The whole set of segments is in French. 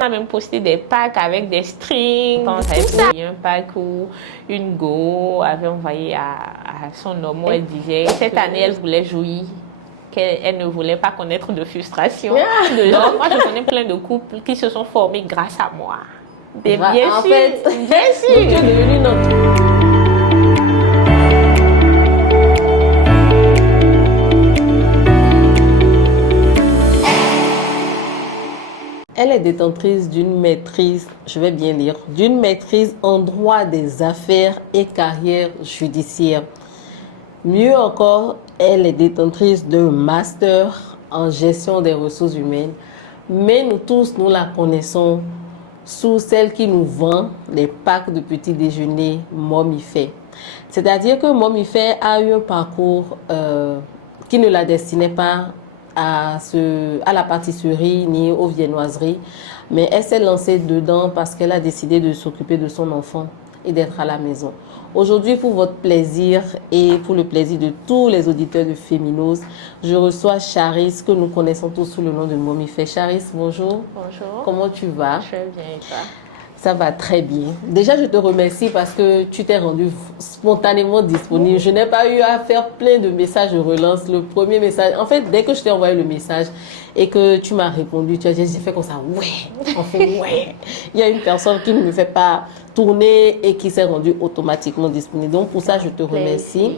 On a même posté des packs avec des strings. Quand j'avais posté un pack où une go avait envoyé à son homme où elle disait cette année elle voulait jouir, qu'elle ne voulait pas connaître de frustration. Donc moi je connais plein de couples qui se sont formés grâce à moi. Bien sûr, bien sûr. Tu es devenue notre... Elle est détentrice d'une maîtrise, je vais bien dire, d'une maîtrise en droit des affaires et carrière judiciaire. Mieux encore, elle est détentrice d'un master en gestion des ressources humaines. Mais nous tous, nous la connaissons sous celle qui nous vend les packs de petit déjeuner Momifay. C'est-à-dire que Momifay a eu un parcours qui ne la destinait pas à la pâtisserie ni aux viennoiseries, mais elle s'est lancée dedans parce qu'elle a décidé de s'occuper de son enfant et d'être à la maison. Aujourd'hui, pour votre plaisir et pour le plaisir de tous les auditeurs de Féminos, je reçois Charis, que nous connaissons tous sous le nom de Momifay. Charis, bonjour. Bonjour. Comment tu vas? Je vais bien et toi? Ça va très bien. Déjà, je te remercie parce que tu t'es rendu spontanément disponible. Je n'ai pas eu à faire plein de messages de relance. Le premier message, en fait, dès que je t'ai envoyé le message et que tu m'as répondu, tu as dit, j'ai fait comme ça, ouais, enfin, ouais. Il y a une personne qui ne me fait pas tourner et qui s'est rendue automatiquement disponible. Donc, pour ça, je te remercie.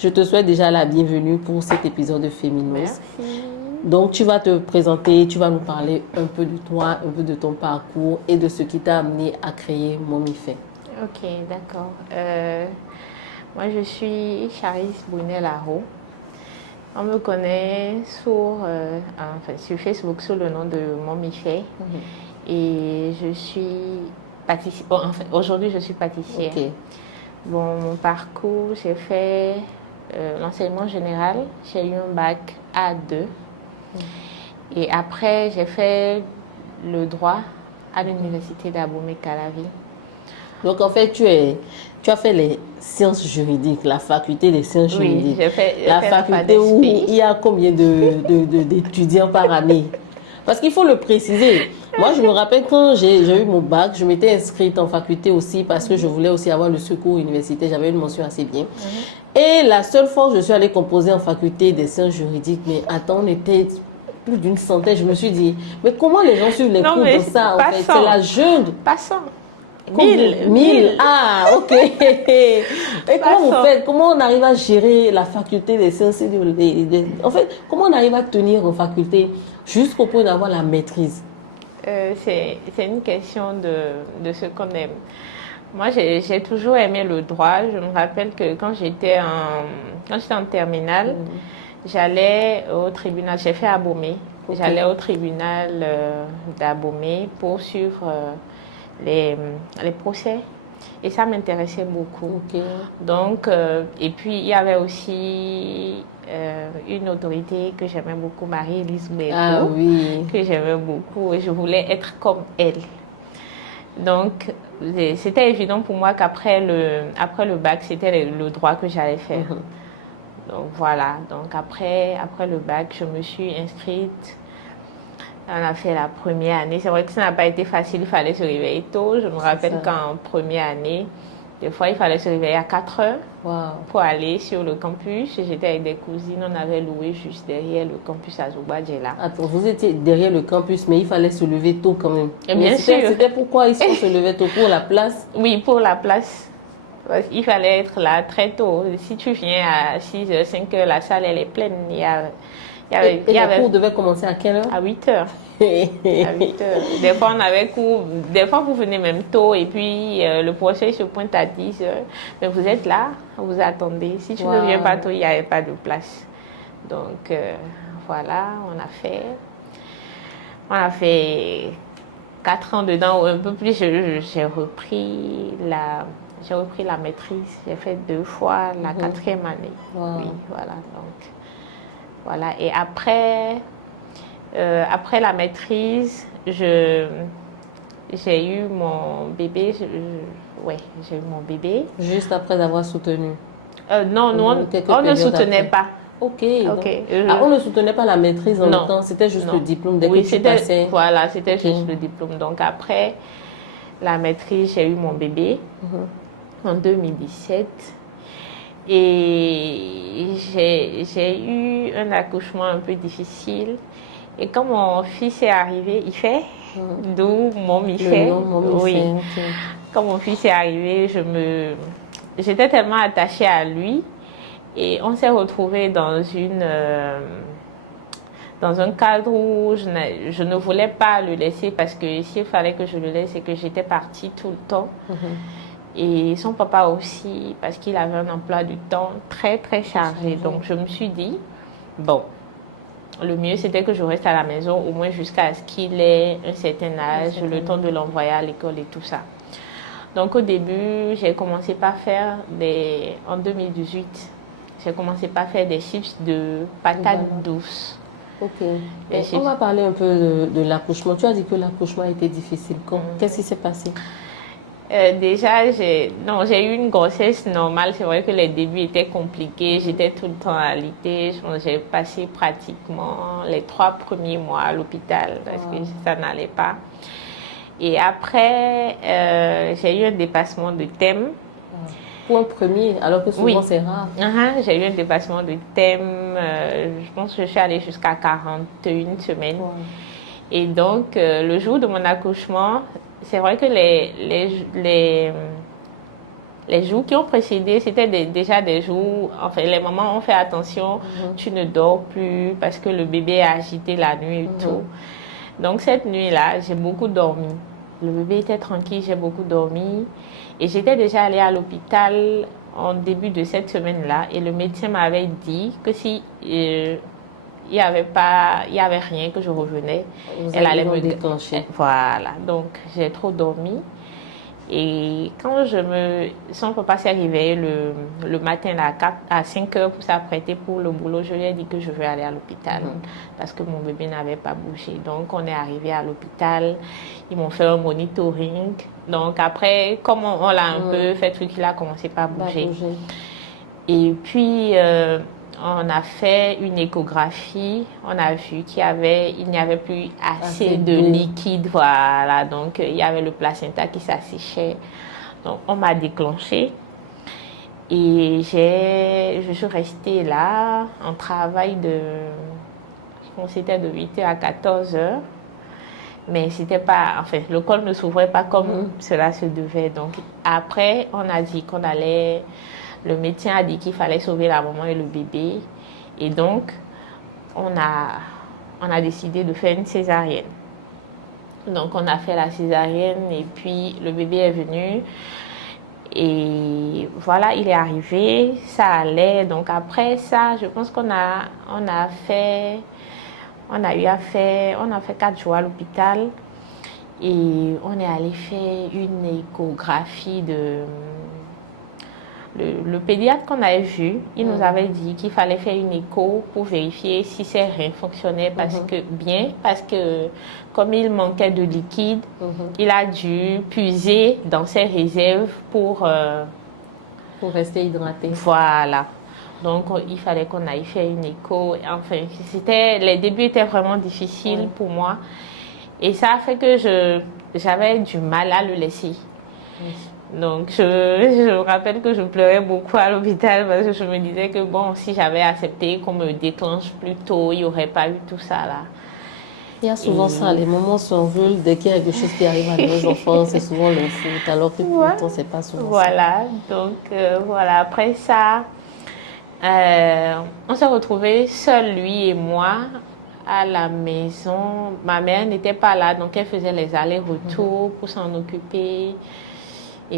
Je te souhaite déjà la bienvenue pour cet épisode de Féminos. Merci. Donc, tu vas te présenter, tu vas nous parler un peu de toi, un peu de ton parcours et de ce qui t'a amené à créer Momifay. Ok, d'accord. Moi, je suis Charis Brunel-Haro. On me connaît sur Facebook sous le nom de Momifay. Et je suis pâtissière. Bon, en fait, aujourd'hui, je suis pâtissière. Okay. Bon, mon parcours, j'ai fait l'enseignement général. J'ai eu un bac A2. Et après, j'ai fait le droit à l'université d'Abomey-Calavi. Donc, en fait, tu as fait les sciences juridiques, la faculté des sciences juridiques. Oui, j'ai fait la faculté où il y a combien d'étudiants par année? Parce qu'il faut le préciser. Moi, je me rappelle quand j'ai eu mon bac, je m'étais inscrite en faculté aussi parce que je voulais aussi avoir le secours universitaire. J'avais une mention assez bien. Et la seule fois où je suis allée composer en faculté des sciences juridiques, mais attends, on était plus d'une centaine. Je me suis dit, mais comment les gens suivent les cours comme ça en fait? C'est la jungle. Pas 100. 1000. Ah, ok. Et comment vous faites? Comment on arrive à gérer la faculté des sciences? En fait, comment on arrive à tenir en faculté jusqu'au point d'avoir la maîtrise? C'est une question de ce qu'on aime. Moi, j'ai toujours aimé le droit. Je me rappelle que quand j'étais en terminale, j'allais au tribunal. J'ai fait Abomey. J'allais au tribunal d'Abomey pour suivre les procès. Et ça m'intéressait beaucoup. Donc, et puis, il y avait aussi une autorité que j'aimais beaucoup, Marie-Élise Béraud, que j'aimais beaucoup. Et je voulais être comme elle. Donc, c'était évident pour moi qu'après le bac, c'était le droit que j'allais faire. Donc, voilà. Donc, après le bac, je me suis inscrite. On a fait la première année. C'est vrai que ça n'a pas été facile. Il fallait se réveiller tôt. Je me rappelle qu'en première année, des fois, il fallait se réveiller à 4 heures pour aller sur le campus. J'étais avec des cousines. On avait loué juste derrière le campus à Zouba-Djela. Attends, vous étiez derrière le campus, mais il fallait se lever tôt quand même. Et bien sûr. C'était pourquoi il faut se lever tôt? Pour la place? Oui, pour la place. Il fallait être là très tôt. Si tu viens à 6 h, 5 h, la salle, elle est pleine. Les cours devaient commencer à quelle heure? À 8 h. À 8 h. Des fois, on avait cours. Des fois, vous venez même tôt et puis le procès se pointe à 10 h. Mais vous êtes là, vous attendez. Si tu ne viens pas tôt, il n'y avait pas de place. Donc, voilà, on a fait 4 ans dedans ou un peu plus. J'ai repris la maîtrise. J'ai fait 2 fois la 4e année. Oui, voilà. Donc, voilà. Et après la maîtrise, j'ai eu mon bébé. J'ai eu mon bébé. Juste après avoir soutenu? Non, on ne soutenait pas. Ok. Ok. On ne soutenait pas la maîtrise en même temps, c'était juste le diplôme dès que tu passais. Voilà, c'était juste le diplôme. Donc après la maîtrise, j'ai eu mon bébé en 2017. Et j'ai eu un accouchement un peu difficile. Et quand mon fils est arrivé, il fait, d'où mon Michel. Le nom, mon oui. Michel, okay. Quand mon fils est arrivé, j'étais tellement attachée à lui. Et on s'est retrouvés dans un cadre où je ne voulais pas le laisser parce que s'il fallait que je le laisse, c'est que j'étais partie tout le temps. Et son papa aussi, parce qu'il avait un emploi du temps très très chargé. Donc je me suis dit, bon, le mieux c'était que je reste à la maison au moins jusqu'à ce qu'il ait un certain âge, le temps de l'envoyer à l'école et tout ça. Donc au début, j'ai commencé par faire en 2018, j'ai commencé par faire des chips de patates douces. Ok. On va parler un peu de l'accouchement. Tu as dit que l'accouchement a été difficile. Qu'est-ce qui s'est passé? Déjà, j'ai eu une grossesse normale. C'est vrai que les débuts étaient compliqués. J'étais tout le temps alitée. J'ai passé pratiquement les 3 premiers mois à l'hôpital parce que ça n'allait pas. Et après, j'ai eu un dépassement de thème. Pour un premier, alors que souvent c'est rare. J'ai eu un dépassement de thème. Je pense que je suis allée jusqu'à 41 semaines. Et donc, le jour de mon accouchement, c'est vrai que les jours qui ont précédé, c'était déjà des jours, enfin, les mamans ont fait attention, tu ne dors plus parce que le bébé est agité la nuit et tout. Donc, cette nuit-là, j'ai beaucoup dormi. Le bébé était tranquille, j'ai beaucoup dormi. Et j'étais déjà allée à l'hôpital en début de cette semaine-là et le médecin m'avait dit que si il n'y avait rien, que je revenais, elle allait me déclencher. Voilà, donc j'ai trop dormi. Et quand son papa s'est réveillé le matin là, à 5 heures pour s'apprêter pour le boulot, je lui ai dit que je veux aller à l'hôpital parce que mon bébé n'avait pas bougé. Donc on est arrivé à l'hôpital, ils m'ont fait un monitoring. Donc après, comme on l'a un peu fait, il a commencé par bouger. Et puis on a fait une échographie, on a vu il n'y avait plus assez de liquide, voilà, donc il y avait le placenta qui s'asséchait. Donc on m'a déclenché et je suis restée là en travail c'était de 8h à 14h, mais c'était pas, enfin le col ne s'ouvrait pas comme cela se devait. Donc après on a dit qu'on allait... Le médecin a dit qu'il fallait sauver la maman et le bébé. Et donc, on a décidé de faire une césarienne. Donc, on a fait la césarienne et puis le bébé est venu. Et voilà, il est arrivé, ça allait. Donc, après ça, je pense qu'on a fait 4 jours à l'hôpital. Et on est allé faire une échographie le pédiatre qu'on avait vu, il nous avait dit qu'il fallait faire une écho pour vérifier si ses reins fonctionnaient parce que comme il manquait de liquide, il a dû puiser dans ses réserves pour rester hydraté. Voilà. Donc il fallait qu'on aille faire une écho. Enfin, les débuts étaient vraiment difficiles pour moi et ça a fait que j'avais du mal à le laisser. Donc, je me rappelle que je pleurais beaucoup à l'hôpital parce que je me disais que bon, si j'avais accepté qu'on me déclenche plus tôt, il n'y aurait pas eu tout ça là. Il y a souvent ça, les mamans s'envolent dès qu'il y a quelque chose qui arrive à nos enfants, c'est souvent le foot, alors que pourtant, c'est pas souvent voilà, ça. Donc voilà, après ça, on s'est retrouvés seuls, lui et moi, à la maison. Ma mère n'était pas là, donc elle faisait les allers-retours pour s'en occuper.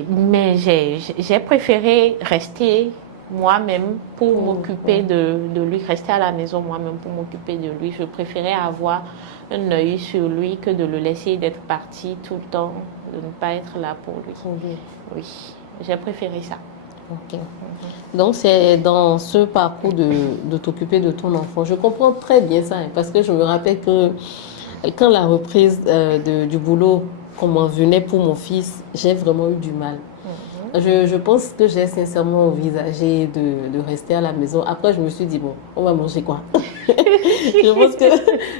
Mais j'ai préféré rester moi-même pour m'occuper de lui, rester à la maison moi-même pour m'occuper de lui. Je préférais avoir un œil sur lui que de le laisser d'être parti tout le temps, de ne pas être là pour lui. Oui, j'ai préféré ça. Okay. Donc c'est dans ce parcours de t'occuper de ton enfant. Je comprends très bien ça, parce que je me rappelle que quand la reprise du boulot qu'on m'en venait pour mon fils, j'ai vraiment eu du mal. je pense que j'ai sincèrement envisagé de rester à la maison. Après, je me suis dit, bon, on va manger quoi? Je pense que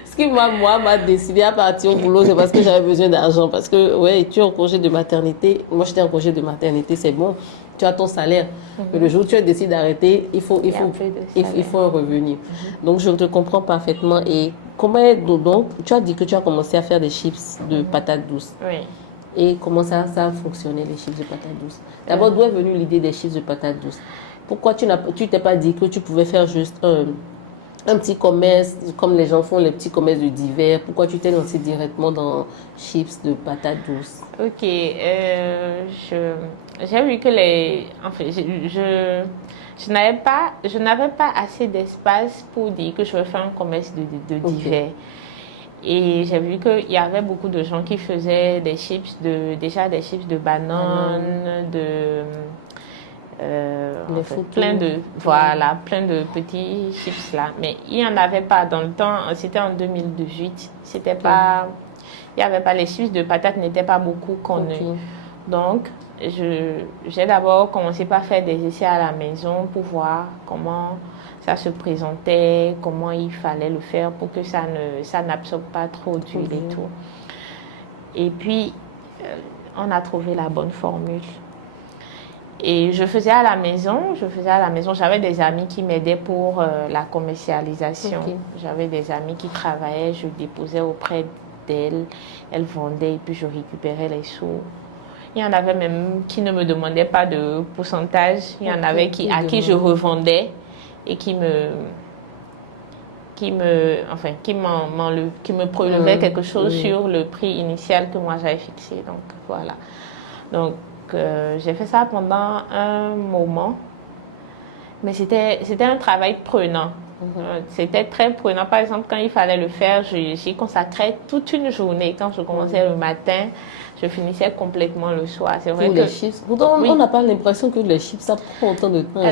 ce qui m'a décidé à partir au boulot, c'est parce que j'avais besoin d'argent. Parce que, ouais, tu es en congé de maternité. Moi, j'étais en congé de maternité, c'est bon. Tu as ton salaire. Mais le jour où tu décides d'arrêter, il faut un revenu. Donc, je te comprends parfaitement. Et donc, tu as dit que tu as commencé à faire des chips de patates douces. Oui. Et comment ça a fonctionné, les chips de patates douces? D'abord, d'où est venue l'idée des chips de patates douces? Pourquoi tu t'es pas dit que tu pouvais faire juste un petit commerce, comme les gens font les petits commerces de divers? Pourquoi tu t'es lancé directement dans chips de patates douces? Ok, j'ai vu que je n'avais pas assez d'espace pour dire que je veux faire un commerce de divers. Et j'ai vu qu'il y avait beaucoup de gens qui faisaient des chips des chips de bananes, plein de petits chips là. Mais il n'y en avait pas dans le temps, c'était en 2018. C'était pas, il y avait pas, les chips de patates n'étaient pas beaucoup connus. Donc, j'ai d'abord commencé par faire des essais à la maison pour voir comment ça se présentait, comment il fallait le faire pour que ça n'absorbe pas trop d'huile et tout. Et puis, on a trouvé la bonne formule. Et je faisais à la maison. J'avais des amis qui m'aidaient pour la commercialisation. J'avais des amis qui travaillaient, je déposais auprès d'elles, elles vendaient et puis je récupérais les sous. Il y en avait même qui ne me demandaient pas de pourcentage. Il y en avait à qui je revendais et qui me prélevait quelque chose sur le prix initial que moi j'avais fixé. Donc voilà. Donc j'ai fait ça pendant un moment, mais c'était un travail prenant. C'était très prenant. Par exemple, quand il fallait le faire, j'y consacrais toute une journée. Quand je commençais le matin, je finissais complètement le soir. C'est vrai que les chips. Pourtant, on n'a pas l'impression que les chips, ça prend autant de temps.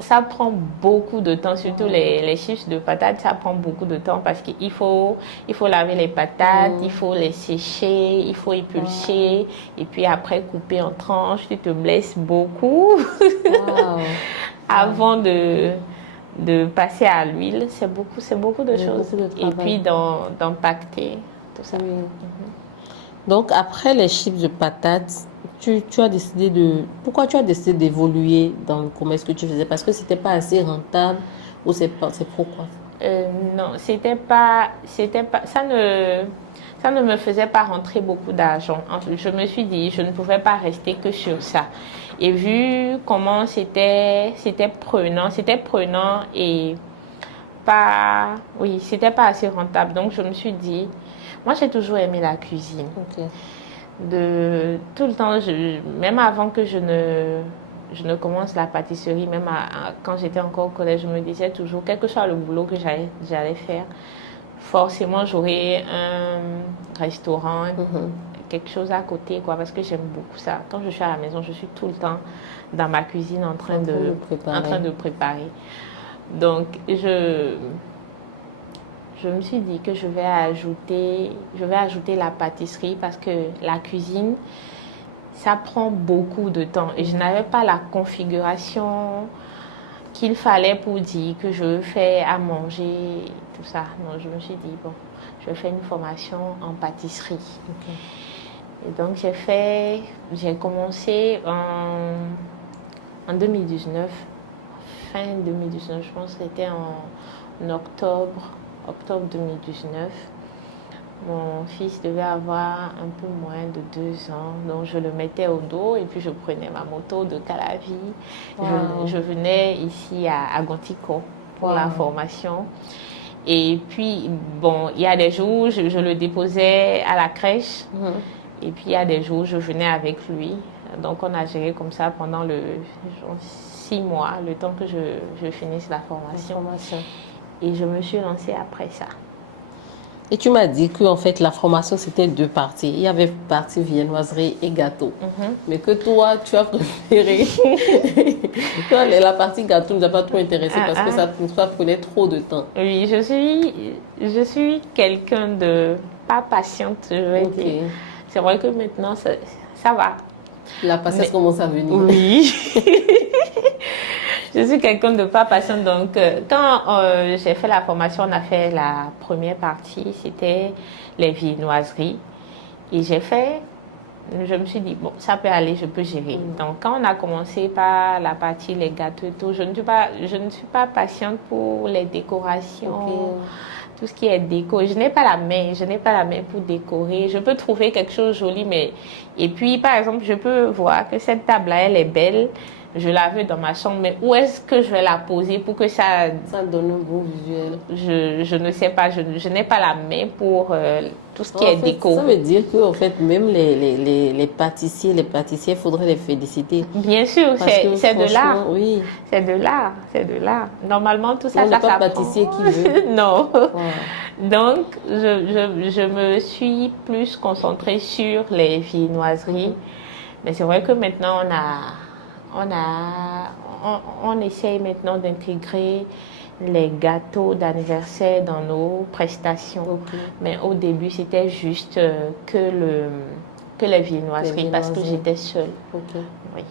Ça prend beaucoup de temps, surtout les chips de patates, ça prend beaucoup de temps parce qu'il faut laver les patates, il faut les sécher, il faut épulcher et puis après couper en tranches. Tu te blesses beaucoup avant de passer à l'huile. C'est beaucoup de choses. Et puis d'empaqueter tout ça. Donc, après les chips de patates, pourquoi tu as décidé d'évoluer dans le commerce que tu faisais? Parce que c'était pas assez rentable ou c'est pourquoi? Non, ça ne me faisait pas rentrer beaucoup d'argent. Je me suis dit, je ne pouvais pas rester que sur ça. Et vu comment c'était prenant et c'était pas assez rentable. Donc, je me suis dit, moi, j'ai toujours aimé la cuisine. Tout le temps, même avant que je ne commence la pâtisserie, même quand j'étais encore au collège, je me disais toujours, quel que soit le boulot que j'allais faire, forcément, j'aurais un restaurant, quelque chose à côté, parce que j'aime beaucoup ça. Quand je suis à la maison, je suis tout le temps dans ma cuisine en train de préparer. Donc, je me suis dit que je vais ajouter la pâtisserie parce que la cuisine, ça prend beaucoup de temps. Et je n'avais pas la configuration qu'il fallait pour dire que je fais à manger, tout ça. Non, je me suis dit, bon, je vais faire une formation en pâtisserie. Et donc, j'ai commencé en 2019, fin 2019, je pense que c'était en octobre 2019. Mon fils devait avoir un peu moins de 2 ans, donc je le mettais au dos et puis je prenais ma moto de Calavi. Je venais ici à Gontico pour la formation. Et puis, bon, il y a des jours où je le déposais à la crèche et puis il y a des jours où je venais avec lui. Donc on a géré comme ça pendant 6 mois, le temps que je finisse la formation. Et je me suis lancée après ça. Et tu m'as dit que en fait, la formation, c'était 2 parties. Il y avait partie viennoiserie et gâteau. Mais que toi, tu as préféré... Toi, la partie gâteau ne nous a pas trop intéressé parce que ça prenait trop de temps. Oui, je suis quelqu'un de pas patiente, je vais dire. C'est vrai que maintenant, ça va. La patience commence à venir. Oui. Je suis quelqu'un de pas patient. Donc, quand j'ai fait la formation, on a fait la première partie, c'était les viennoiseries. Et je me suis dit, bon, ça peut aller, je peux gérer. Donc, quand on a commencé par la partie, les gâteaux et tout, je ne suis pas patiente pour les décorations. Tout ce qui est déco, je n'ai pas la main pour décorer. Je peux trouver quelque chose de joli, mais... Et puis, par exemple, je peux voir que cette table-là, elle est belle. Je la veux dans ma chambre, mais où est-ce que je vais la poser pour que ça donne un beau visuel? Je ne sais pas, je n'ai pas la main pour tout ce qui est déco. Ça veut dire qu'en fait, même les pâtissiers, il faudrait les féliciter. Bien sûr, c'est de l'art. Oui. C'est de l'art. Normalement, tout ça, ça s'apprend. Pas pâtissier qui veut. Non. Wow. Donc, je me suis plus concentrée sur les viennoiseries. Mais c'est vrai que maintenant, on essaye maintenant d'intégrer les gâteaux d'anniversaire dans nos prestations. Mais au début, c'était juste que les viennoiseries parce que j'étais seule. Oui,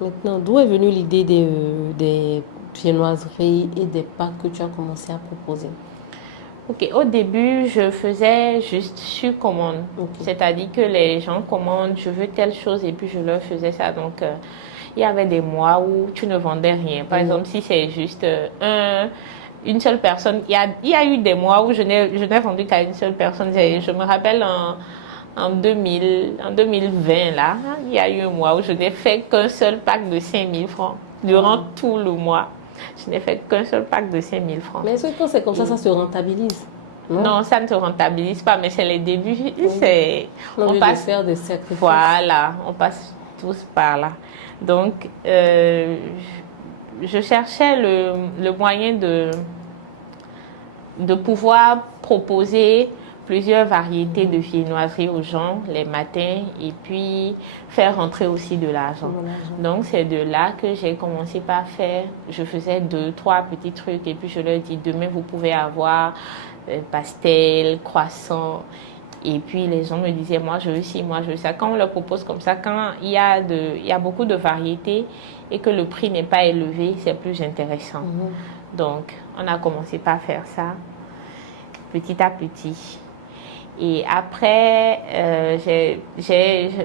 Maintenant, d'où est venue l'idée des viennoiseries et des pâtes que tu as commencé à proposer? Au début, je faisais juste sur commande. C'est-à-dire que les gens commandent, je veux telle chose et puis je leur faisais ça. Donc, il y avait des mois où tu ne vendais rien. Par exemple, si c'est juste une seule personne, il y a eu des mois où je n'ai vendu qu'à une seule personne. Je me rappelle en 2020, là, il y a eu un mois où je n'ai fait qu'un seul pack de 5 000 francs durant tout le mois. Je n'ai fait qu'un seul pack de 5 000 francs. Mais est-ce que quand c'est comme ça se rentabilise? Non, ça ne se rentabilise pas, mais c'est les débuts. On passe faire des sacrifices. Voilà, on passe tous par là. Donc, je cherchais le moyen de pouvoir proposer plusieurs variétés de viennoiseries aux gens les matins et puis faire rentrer aussi de l'argent. Donc, c'est de là que j'ai commencé par faire. Je faisais 2, 3 petits trucs et puis je leur dis, demain, vous pouvez avoir pastel, croissant. Et puis, les gens me disaient, moi, je veux ci, moi, je veux ça. Quand on leur propose comme ça, quand il y a beaucoup de variétés et que le prix n'est pas élevé, c'est plus intéressant. Donc, on a commencé par faire ça, petit à petit. Et après, j'ai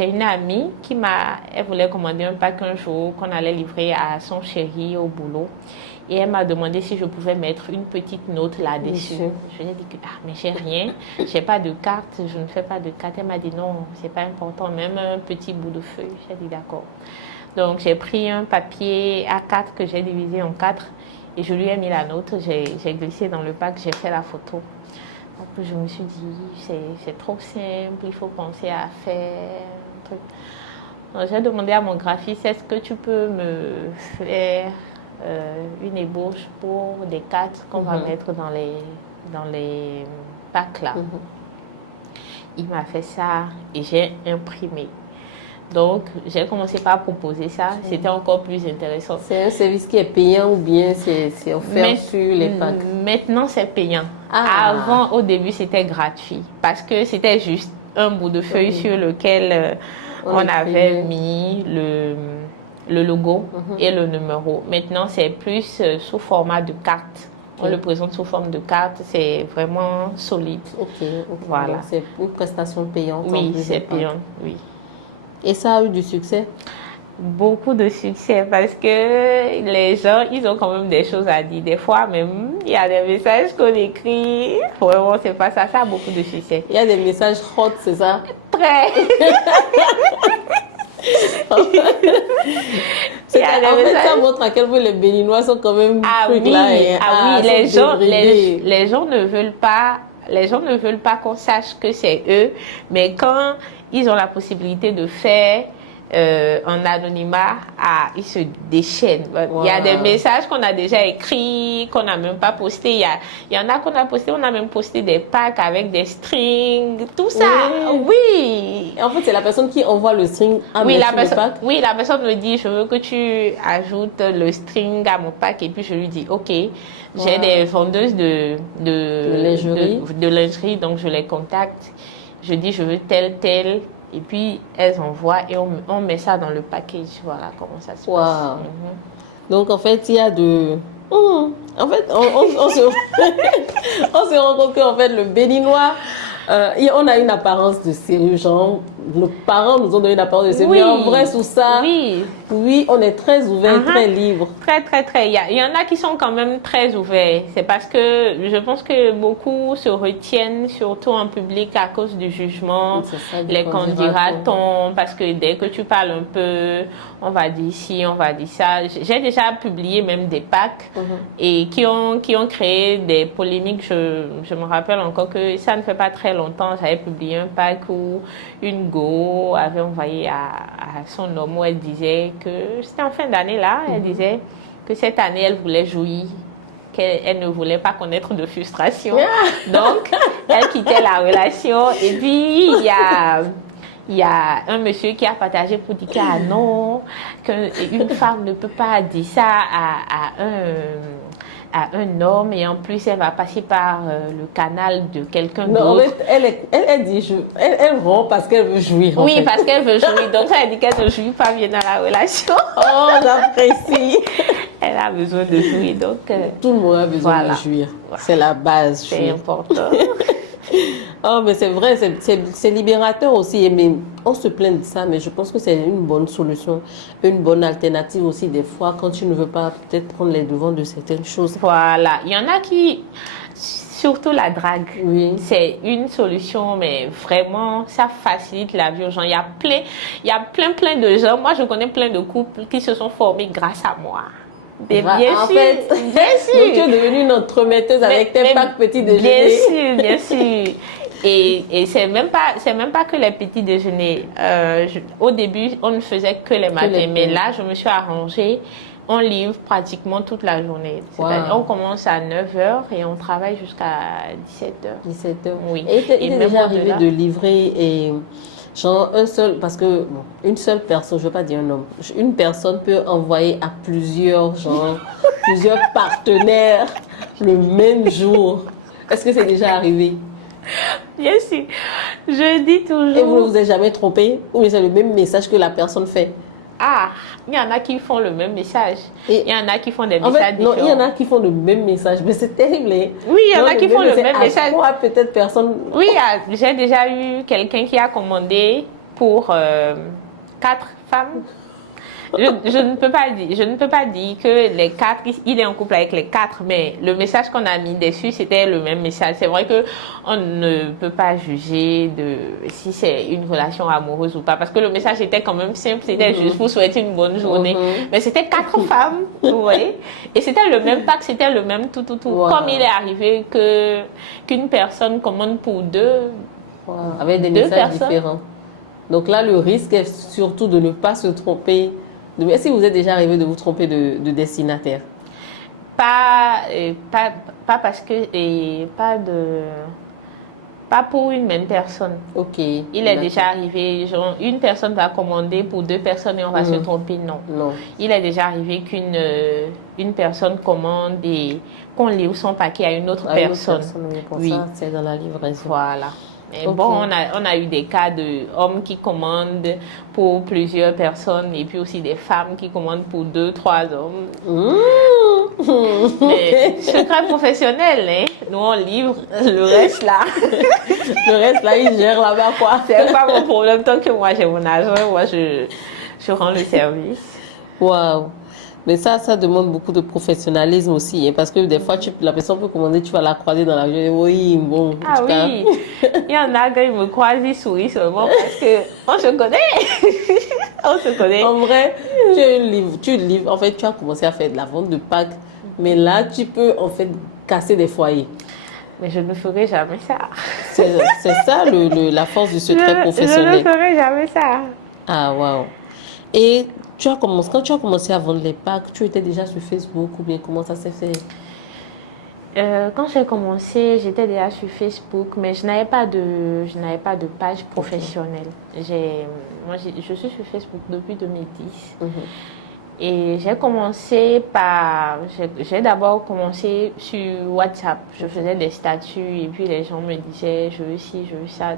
une amie elle voulait commander un pack un jour qu'on allait livrer à son chéri au boulot. Et elle m'a demandé si je pouvais mettre une petite note là-dessus. Je lui ai dit que, mais j'ai rien, j'ai pas de carte, je ne fais pas de carte. Elle m'a dit non, c'est pas important, même un petit bout de feuille. J'ai dit d'accord. Donc j'ai pris un papier A4 que j'ai divisé en 4 et je lui ai mis la note, j'ai glissé dans le pack, j'ai fait la photo. Donc je me suis dit, c'est trop simple, il faut penser à faire un truc. Donc j'ai demandé à mon graphiste, est-ce que tu peux me faire une ébauche pour des cartes qu'on va mettre dans les packs là. Il m'a fait ça et j'ai imprimé. Donc, j'ai commencé par proposer ça. C'était encore plus intéressant. C'est un service qui est payant ou bien c'est offert sur les packs? Maintenant, c'est payant. Avant, au début, c'était gratuit parce que c'était juste un bout de feuille sur lequel on avait mis le logo et le numéro. Maintenant, c'est plus sous format de carte. On le présente sous forme de carte. C'est vraiment solide. Voilà. C'est une prestation payante. Oui, c'est payant. Oui. Et ça a eu du succès? Beaucoup de succès parce que les gens, ils ont quand même des choses à dire. Des fois même, il y a des messages qu'on écrit. Vraiment, c'est pas ça. Ça a beaucoup de succès. Il y a des messages hot, c'est ça? Très. En fait, ça montre à quel point les Béninois sont quand même les gens ne veulent pas. Les gens ne veulent pas qu'on sache que c'est eux, mais quand ils ont la possibilité de faire en anonymat, ils se déchaînent. Il y a des messages qu'on a déjà écrits, qu'on n'a même pas postés. Il y en a qu'on a postés, on a même posté des packs avec des strings, tout ça. Oui. En fait, c'est la personne qui envoie le string à le pack. Oui, la personne me dit, je veux que tu ajoutes le string à mon pack. Et puis, je lui dis, OK. J'ai des vendeuses de lingerie, donc je les contacte. Je dis, je veux tel. Et puis, elles envoient et on met ça dans le package. Voilà comment ça se passe. Donc, en fait, il y a de... En fait, on se... on se rend compte qu'en fait, le béninois, on a une apparence de sérieux. Genre, nos parents nous ont donné une apparence de sérieux. Mais en vrai, sous ça, oui, on est très ouvert, très libre. Très, très, très. Il y en a qui sont quand même très ouverts. C'est parce que je pense que beaucoup se retiennent, surtout en public, à cause du jugement, les candidatons. Parce que dès que tu parles un peu, on va dire ci, on va dire ça. J'ai déjà publié même des packs et qui ont créé des polémiques. Je me rappelle encore que ça ne fait pas très longtemps, j'avais publié un pack où une go avait envoyé à son homme où elle disait que c'était en fin d'année là, elle disait que cette année elle voulait jouir, qu'elle ne voulait pas connaître de frustration. Donc elle quittait la relation et puis il y a un monsieur qui a partagé pour dire que non, qu'une femme ne peut pas dire ça à un homme et en plus elle va passer par le canal de quelqu'un d'autre. Non, elle dit, elle rompt parce qu'elle veut jouir. Oui, parce qu'elle veut jouir. Donc elle dit qu'elle ne jouit pas bien dans la relation. Oh, j'apprécie. Elle a besoin de jouir. Donc, tout le monde a besoin de jouir. C'est la base. C'est important. Oh, mais c'est vrai, c'est libérateur aussi. Mais on se plaint de ça, mais je pense que c'est une bonne solution, une bonne alternative aussi des fois quand tu ne veux pas peut-être prendre les devants de certaines choses. Voilà. Il y en a qui, surtout la drague, c'est une solution, mais vraiment, ça facilite la vie aux gens. Il y a plein de gens. Moi, je connais plein de couples qui se sont formés grâce à moi. Bien sûr. Donc tu es devenue notre remetteuse avec tes packs petits déjeuners. Bien sûr. Et c'est même pas que les petits déjeuners. Au début, on ne faisait que les matins, mais là, je me suis arrangée. On livre pratiquement toute la journée. C'est-à-dire, on commence à 9h et on travaille jusqu'à 17h. 17h. Oui. Et il t'est déjà arrivé de livrer et genre un seul, parce que une seule personne, je ne veux pas dire un homme, une personne peut envoyer à plusieurs partenaires le même jour. Est-ce que c'est déjà arrivé? Bien sûr. Je dis toujours. Et vous ne vous êtes jamais trompé? Ou c'est le même message que la personne fait? Ah, il y en a qui font le même message. Il y en a qui font des messages différents. Non, il y en a qui font le même message, mais c'est terrible. Oui, il y en a qui font le même message. Peut-être personne. Oui, j'ai déjà eu quelqu'un qui a commandé pour 4 femmes. Je ne peux pas dire que les 4, il est en couple avec les 4, mais le message qu'on a mis dessus, c'était le même message. C'est vrai que on ne peut pas juger de si c'est une relation amoureuse ou pas, parce que le message était quand même simple, c'était juste pour souhaiter une bonne journée. Mais c'était 4 femmes, vous voyez, et c'était le même pack, c'était le même tout. Wow. Comme il est arrivé qu'une personne commande pour 2, avec des messages différents. Donc là, le risque est surtout de ne pas se tromper. Est-ce que vous êtes déjà arrivé de vous tromper de destinataire? Pas parce que pas pour une même personne. Ok. Il est déjà arrivé, genre, une personne va commander pour 2 personnes et on va se tromper. Non. Il est déjà arrivé qu'une personne commande et qu'on livre son paquet à une autre personne. Oui, ça, c'est dans la livraison. Voilà. Mais bon, on a eu des cas d'hommes qui commandent pour plusieurs personnes et puis aussi des femmes qui commandent pour 2, 3 hommes. Mais secret professionnel, hein? Nous on livre, le reste là. Le reste là, il gère là-bas quoi. C'est pas mon problème tant que moi j'ai mon argent, moi je rends le service. Waouh! Mais ça demande beaucoup de professionnalisme aussi, hein, parce que des fois, la personne peut commander, tu vas la croiser dans la journée. Oui, bon. Ah oui, il y en a quand ils me croisent, ils sourient seulement parce qu'on se connaît. On se connaît. En vrai, tu livres, en fait, tu as commencé à faire de la vente de packs, mais là, tu peux en fait casser des foyers. Mais je ne ferai jamais ça. C'est ça la force du secret professionnel. Je ne ferai jamais ça. Ah, waouh. Et quand tu as commencé à vendre les packs, tu étais déjà sur Facebook ou bien comment ça s'est fait? Quand j'ai commencé, j'étais déjà sur Facebook, mais je n'avais pas de page professionnelle. Je suis sur Facebook depuis 2010. Et j'ai d'abord commencé sur WhatsApp. Je faisais des statuts et puis les gens me disaient je veux ci, je veux ça.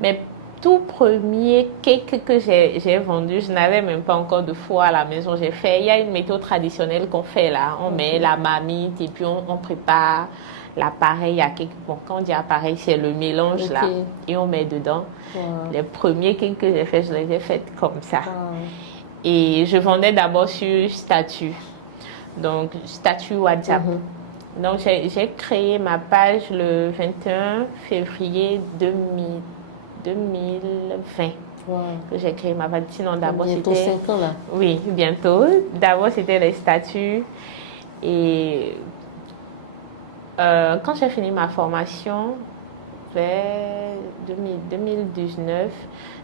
Mais tout premier cake que j'ai vendu, je n'avais même pas encore de four à la maison. Il y a une méthode traditionnelle qu'on fait là. On met la marmite et puis on prépare l'appareil à cake. Bon, quand on dit appareil, c'est le mélange là. Et on met dedans. Les premiers cakes que j'ai fait, je les ai faits comme ça. Et je vendais d'abord sur statut. Donc, statut WhatsApp. Donc, j'ai créé ma page le 21 février 2020. Que j'ai créé ma page. Sinon, d'abord, bientôt c'était... 5 ans, là. Oui, bientôt. D'abord, c'était les statuts. Et quand j'ai fini ma formation, vers 2019,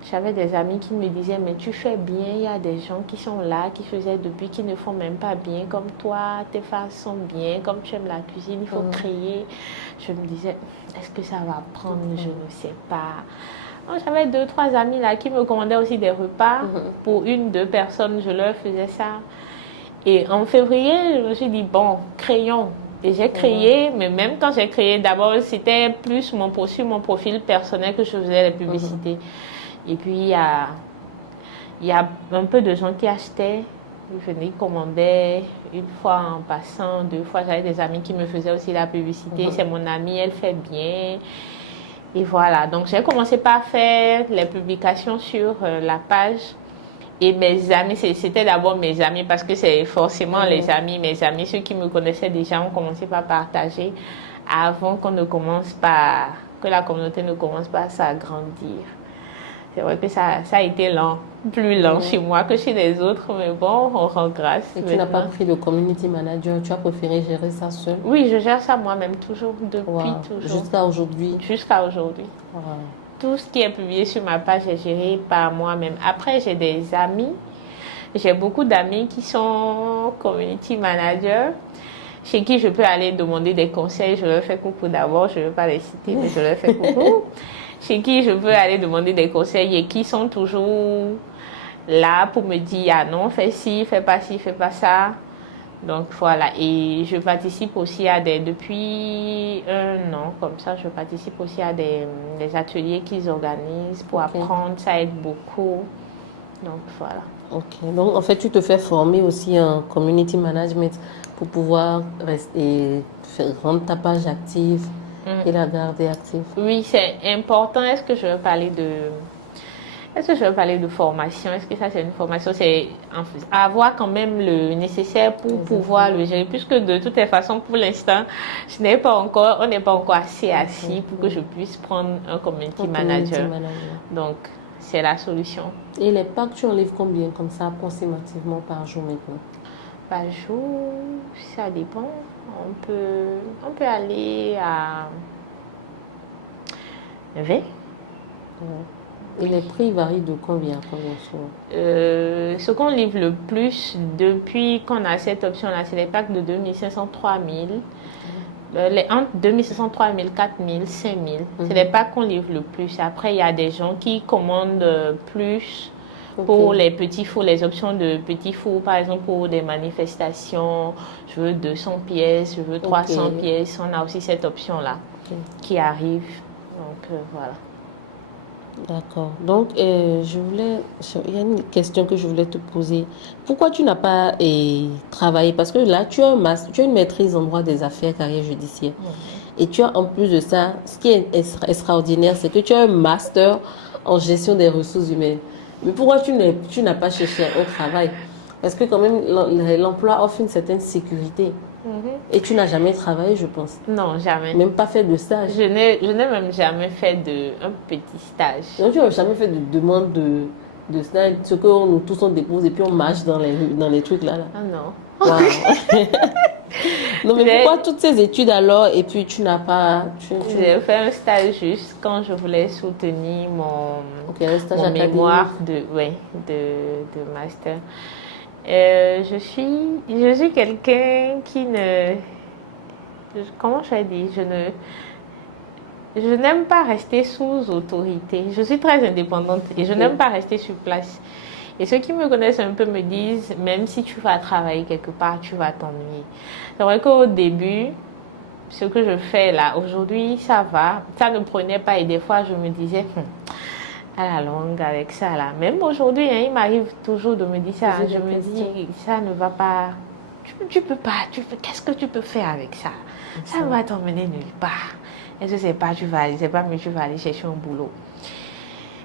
j'avais des amis qui me disaient, mais tu fais bien, il y a des gens qui sont là, qui faisaient depuis, qui ne font même pas bien comme toi, tes faces sont bien, comme tu aimes la cuisine, il faut créer. Je me disais, est-ce que ça va prendre? Je ne sais pas. J'avais 2-3 amis là qui me commandaient aussi des repas. Pour 1-2 personnes, je leur faisais ça. Et en février, je me suis dit, bon, créons. Et j'ai créé, mais même quand j'ai créé, d'abord, c'était plus sur mon profil personnel que je faisais les publicités. Et puis, il y a un peu de gens qui achetaient. Ils venaient, ils commandaient une fois en passant, 2 fois. J'avais des amis qui me faisaient aussi la publicité. C'est mon amie, elle fait bien. Et voilà, donc j'ai commencé par faire les publications sur la page. Et mes amis, c'était d'abord mes amis parce que c'est forcément les amis, mes amis, ceux qui me connaissaient déjà ont commencé par partager avant qu'on ne commence pas, que la communauté ne commence pas à s'agrandir. C'est vrai que ça a été lent, plus lent chez moi que chez les autres, mais bon, on rend grâce. Et tu n'as pas pris de community manager, tu as préféré gérer ça seul? Oui, je gère ça moi-même toujours, depuis toujours. Jusqu'à aujourd'hui? Jusqu'à aujourd'hui. Tout ce qui est publié sur ma page est géré par moi-même. Après, j'ai des amis. J'ai beaucoup d'amis qui sont community managers, chez qui je peux aller demander des conseils. Je leur fais coucou d'abord, je ne veux pas les citer, mais je leur fais coucou. Chez qui je peux aller demander des conseils et qui sont toujours là pour me dire, ah non, fais ci, fais pas ci, fais pas ça. Donc voilà, et je participe aussi à depuis 1 an, comme ça, je participe aussi à des ateliers qu'ils organisent pour apprendre, ça aide beaucoup. Donc voilà. Ok, donc en fait, tu te fais former aussi en community management pour pouvoir rester, rendre ta page active et la garder active. Oui, c'est important. Est-ce que je veux parler de formation? Est-ce que ça c'est une formation? C'est avoir quand même le nécessaire pour pouvoir le gérer. Puisque de toutes les façons, pour l'instant, on n'est pas encore assez assis pour que je puisse prendre un community manager. Donc, c'est la solution. Et les packs, tu en livres combien comme ça approximativement par jour maintenant? Par jour, ça dépend. On peut aller à 20. Et les prix varient de combien souvent? Ce qu'on livre le plus depuis qu'on a cette option-là, c'est les packs de 2500, 3000. Entre 2500, 3000, 4000, 5000. C'est les packs qu'on livre le plus. Après, il y a des gens qui commandent plus pour les petits fours, les options de petits fours, par exemple pour des manifestations. Je veux 200 pièces, je veux 300 pièces. On a aussi cette option-là qui arrive. Donc, voilà. D'accord. Donc, il y a une question que je voulais te poser. Pourquoi tu n'as pas travaillé? Parce que là, tu as une maîtrise en droit des affaires, carrière judiciaire. Et tu as en plus de ça, ce qui est extraordinaire, c'est que tu as un master en gestion des ressources humaines. Mais pourquoi tu n'as pas cherché un travail? Parce que quand même, l'emploi offre une certaine sécurité. Et tu n'as jamais travaillé, je pense. Non, jamais. Même pas fait de stage. Je n'ai même jamais fait un petit stage. Donc tu n'as jamais fait de demande de stage, ce que nous tous on dépose et puis on marche dans les trucs là. Ah non. Wow. Non mais pourquoi toutes ces études alors et puis tu n'as pas... J'ai fait un stage juste quand je voulais soutenir mon mémoire de master. Je suis quelqu'un qui ne... Comment je vais dire? Je n'aime pas rester sous autorité. Je suis très indépendante et je n'aime pas rester sur place. Et ceux qui me connaissent un peu me disent, même si tu vas travailler quelque part, tu vas t'ennuyer. C'est vrai qu'au début, ce que je fais là, aujourd'hui, ça va. Ça ne prenait pas et des fois, je me disais, à la longue avec ça là. Même aujourd'hui, hein, il m'arrive toujours de me dire ça. Poser Je des me questions. dis, ça ne va pas. Tu peux pas. Qu'est-ce que tu peux faire avec ça? Ça ne va t'emmener nulle part. Est-ce que c'est pas mieux tu vas aller chercher un boulot.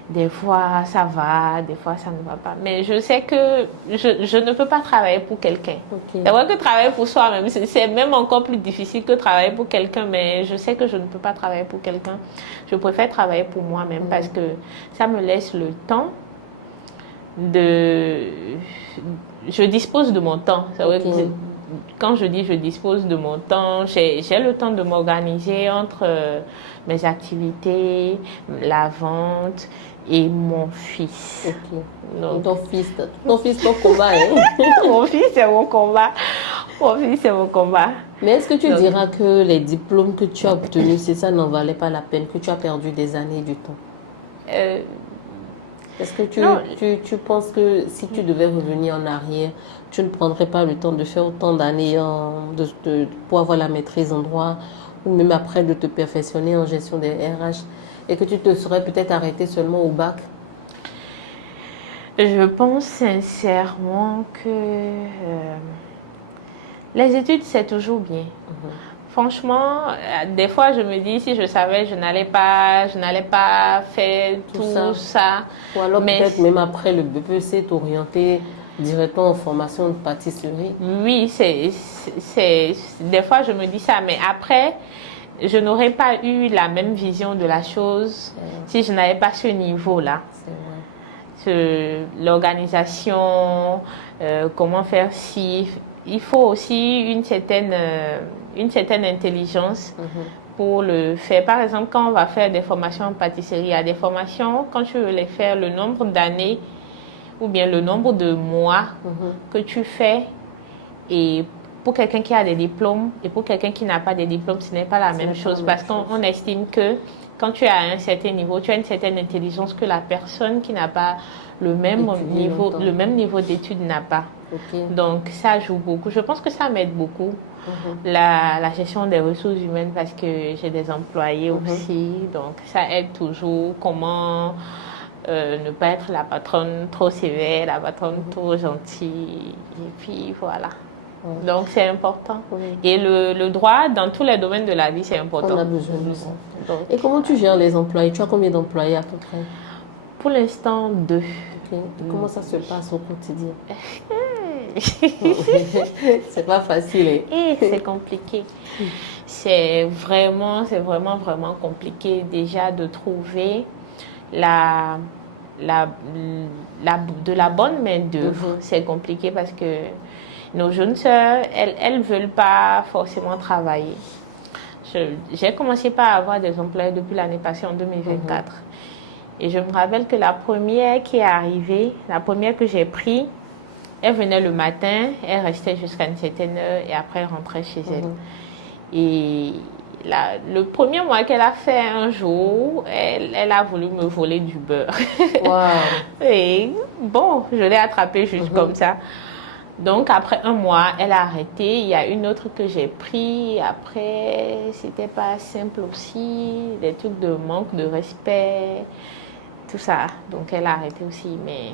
Des fois, ça va, des fois, ça ne va pas. Mais je sais que je ne peux pas travailler pour quelqu'un. Ok. C'est vrai que travailler pour soi-même, c'est même encore plus difficile que travailler pour quelqu'un, mais je sais que je ne peux pas travailler pour quelqu'un. Je préfère travailler pour moi-même parce que ça me laisse le temps de... Je dispose de mon temps. C'est vrai que quand je dis je dispose de mon temps, j'ai le temps de m'organiser entre mes activités, la vente et mon fils. Ok. Donc, Ton fils, ton combat, hein? mon fils, c'est mon combat. Mon fils, c'est mon combat. Mais est-ce que tu diras que les diplômes que tu as obtenus, c'est ça, n'en valait pas la peine, que tu as perdu des années du temps? Est-ce que tu penses que si tu devais revenir en arrière, tu ne prendrais pas le temps de faire autant d'années pour avoir la maîtrise en droit ou même après de te perfectionner en gestion des RH et que tu te serais peut-être arrêté seulement au bac? Je pense sincèrement que les études, c'est toujours bien. Franchement, des fois, je me dis, si je savais, je n'allais pas faire tout ça. Ou alors peut-être même après le BPC, t'orienter directement en formation de pâtisserie. Oui, des fois, je me dis ça, mais après, je n'aurais pas eu la même vision de la chose si je n'avais pas ce niveau-là. L'organisation, comment faire si... Il faut aussi une certaine intelligence pour le faire. Par exemple, quand on va faire des formations en pâtisserie, il y a des formations, quand tu veux les faire, le nombre d'années ou bien le nombre de mois que tu fais, et pour quelqu'un qui a des diplômes et pour quelqu'un qui n'a pas de diplômes, ce n'est pas la même chose parce qu'on estime que quand tu es à un certain niveau, tu as une certaine intelligence que la personne qui n'a pas le même niveau d'études n'a pas. Donc ça joue beaucoup. Je pense que ça m'aide beaucoup. La gestion des ressources humaines parce que j'ai des employés aussi. Donc ça aide toujours. Comment ne pas être la patronne trop sévère, la patronne trop gentille. Et puis voilà. Donc c'est important. Et le droit, dans tous les domaines de la vie, c'est important. On a besoin de ça. Et comment tu gères les employés? Tu as combien d'employés à peu près? Pour l'instant, 2. Comment ça se passe au quotidien? C'est pas facile. Et c'est compliqué. C'est vraiment compliqué déjà de trouver de la bonne main-d'œuvre. C'est compliqué parce que nos jeunes sœurs, elles ne veulent pas forcément travailler. J'ai commencé par avoir des employés depuis l'année passée en 2024. Et je me rappelle que la première qui est arrivée, la première que j'ai prise, elle venait le matin, elle restait jusqu'à une certaine heure et après elle rentrait chez elle. Et le premier mois qu'elle a fait un jour, elle a voulu me voler du beurre. Et bon, je l'ai attrapée juste comme ça. Donc après un mois, elle a arrêté. Il y a une autre que j'ai pris. Après, c'était pas simple aussi. Des trucs de manque de respect, tout ça. Donc elle a arrêté aussi. Mais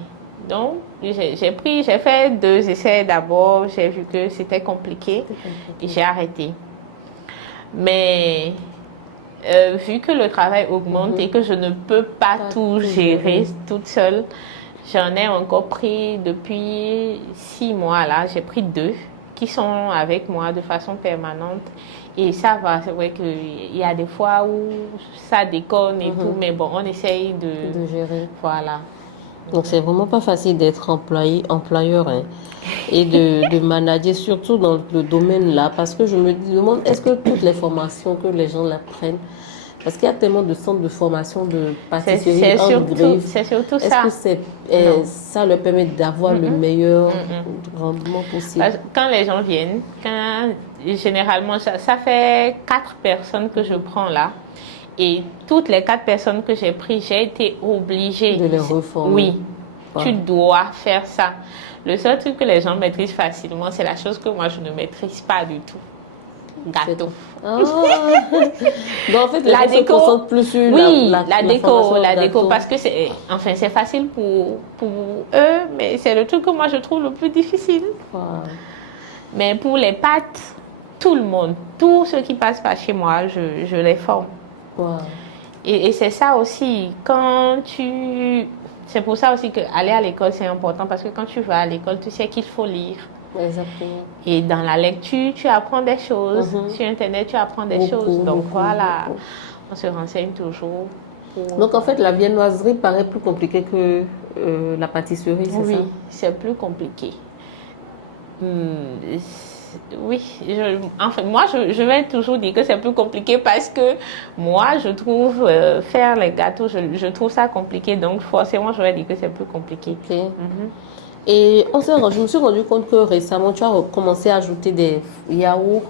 donc j'ai fait 2 essais d'abord. J'ai vu que c'était compliqué et j'ai arrêté. Mais vu que le travail augmente et que je ne peux pas tout gérer toute seule, j'en ai encore pris depuis 6 mois là. J'ai pris 2 qui sont avec moi de façon permanente. Et ça va, c'est vrai qu'il y a des fois où ça déconne et tout, mais bon, on essaye de gérer. Voilà. Donc c'est vraiment pas facile d'être employeur et de manager, surtout dans le domaine là, parce que je me demande, est-ce que toutes les formations que les gens l'apprennent, parce qu'il y a tellement de centres de formation de pâtisserie en griffe. C'est surtout ça. Est-ce que ça leur permet d'avoir le meilleur rendement possible? Quand les gens viennent, généralement, ça fait 4 personnes que je prends là. Et toutes les 4 personnes que j'ai prises, j'ai été obligée de les reformer. Oui, tu dois faire ça. Le seul truc que les gens maîtrisent facilement, c'est la chose que moi je ne maîtrise pas du tout. gâteau. Ah. Donc en fait, les La gens se déco, concentrent plus sur oui, la la déco, formation la gâteau. déco, parce que c'est facile pour eux, mais c'est le truc que moi je trouve le plus difficile. Wow. Mais pour les pâtes, tout le monde, tous ceux qui passent par chez moi, je les forme. Wow. Et c'est ça aussi, c'est pour ça aussi que aller à l'école c'est important, parce que quand tu vas à l'école, tu sais qu'il faut lire. Exactement. Et dans la lecture, tu apprends des choses. Sur Internet, tu apprends des choses. Donc voilà, on se renseigne toujours. Donc en fait, la viennoiserie paraît plus compliquée que la pâtisserie, c'est ça? Oui, c'est plus compliqué. Oui, enfin, moi, je vais toujours dire que c'est plus compliqué parce que moi, je trouve faire les gâteaux, je trouve ça compliqué. Donc, forcément, je vais dire que c'est plus compliqué. Ok. Et je me suis rendu compte que récemment, tu as commencé à ajouter des yaourts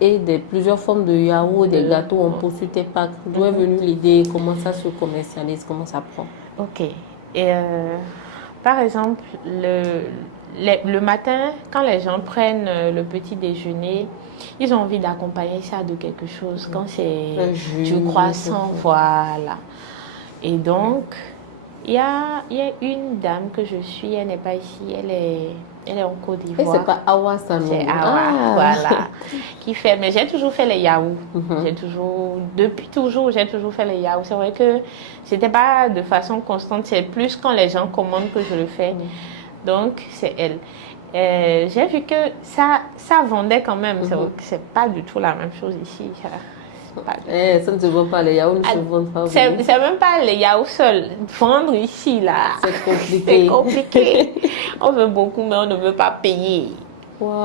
et plusieurs formes de yaourts, des gâteaux en pot sur tes pâtes. D'où est venue l'idée? Comment ça se commercialise? Comment ça prend? Ok. Et par exemple, le matin, quand les gens prennent le petit déjeuner, ils ont envie d'accompagner ça de quelque chose. Quand c'est du croissant, voilà. Et donc, il y a une dame que je suis, elle n'est pas ici, elle est en Côte d'Ivoire. Et c'est pas Awa Sanou. C'est Awa, voilà. Qui fait, mais j'ai toujours fait les yaourts. Depuis toujours, j'ai toujours fait les yaourts. C'est vrai que c'était pas de façon constante, c'est plus quand les gens commandent que je le fais. Donc, c'est elle. J'ai vu que ça vendait quand même. C'est pas du tout la même chose ici. Ça ne se vend pas, les yaourts ne se vendent pas. C'est même pas les yaourts seuls. Vendre ici, là, c'est compliqué. C'est compliqué. On veut beaucoup, mais on ne veut pas payer. Wow.